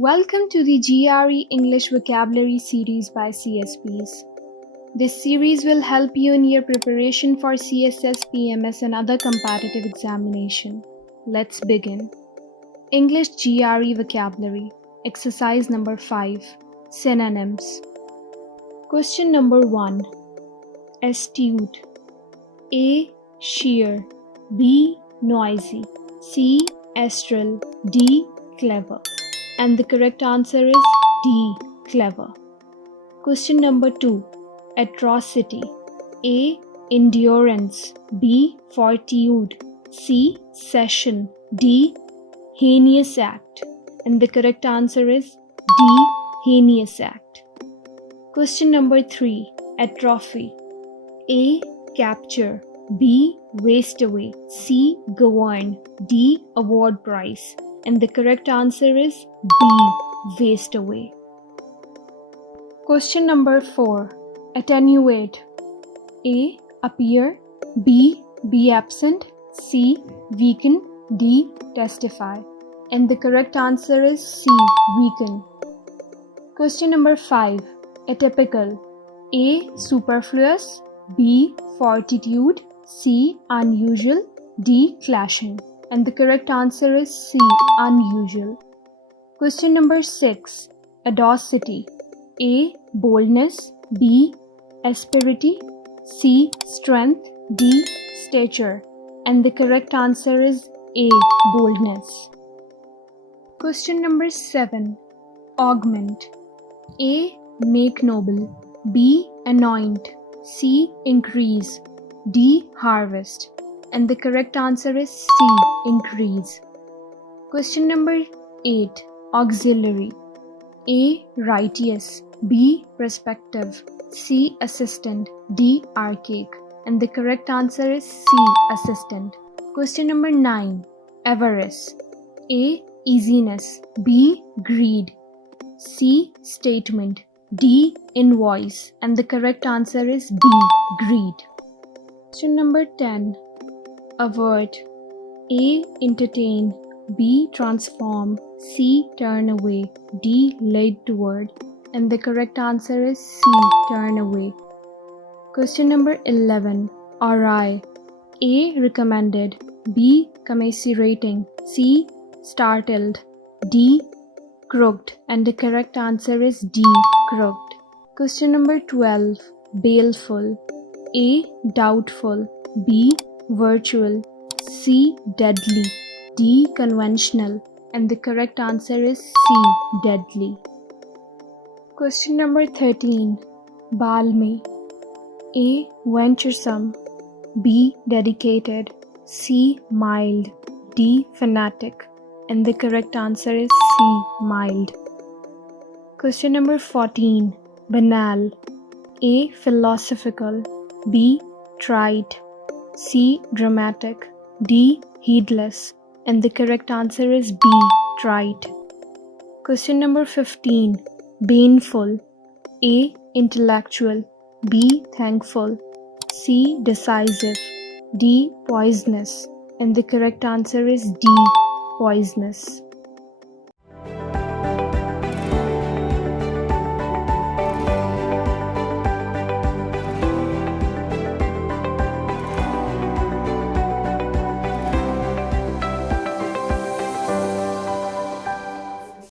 Welcome to the GRE English Vocabulary series by CSPs. This series will help you in your preparation for CSS, PMS and other competitive examination. Let's begin. English GRE Vocabulary, exercise number 5, synonyms. Question number 1. Astute. A. Sheer. B. Noisy. C. Astral. D. Clever. And the correct answer is D. Clever. Question number 2. Atrocity. A. Endurance. B. Fortitude. C. Session. D. Heinous act. And the correct answer is D. Heinous act. Question number 3. Atrophy. A. Capture. B. Waste away. C. Govern. D. Award prize. And the correct answer is B. Waste away. Question number 4. Attenuate. A. Appear. B. Be absent. C. Weaken. D. Testify. And the correct answer is C. Weaken. Question number 5. Atypical. A. Superfluous. B. Fortitude. C. Unusual. D. Clashing. And the correct answer is C. Unusual. Question number 6. Audacity. A. Boldness. B. Asperity. C. Strength. D. Stature. And the correct answer is A. Boldness. Question number 7. Augment. A. Make noble. B. Anoint. C. Increase. D. Harvest. And the correct answer is C. Increase. Question number 8. Auxiliary. A. Righteous. B. Prospective. C. Assistant. D. Archaic. And the correct answer is C. Assistant. Question number 9. Avarice. A. Easiness. B. Greed. C. Statement. D. Invoice. And the correct answer is B. Greed. Question number 10. Avert. A. Entertain. B. Transform. C. Turn away. D. Lead toward. And the correct answer is C. Turn away. Question number 11. Awry. A. Recommended. B. Commiserating. C. Startled. D. Crooked. And the correct answer is D. Crooked. Question number 12. Baleful. A. Doubtful. B. Virtual. C. Deadly. D. Conventional. And the correct answer is C. Deadly. Question number 13. Balmy. A. Venturesome. B. Dedicated. C. Mild. D. Fanatic. And the correct answer is C. Mild. Question number 14. Banal. A. Philosophical. B. Trite. C. Dramatic. D. Heedless. And the correct answer is B. Trite. Question number 15. Baneful. A. Intellectual. B. Thankful. C. Decisive. D. Poisonous. And the correct answer is D. Poisonous.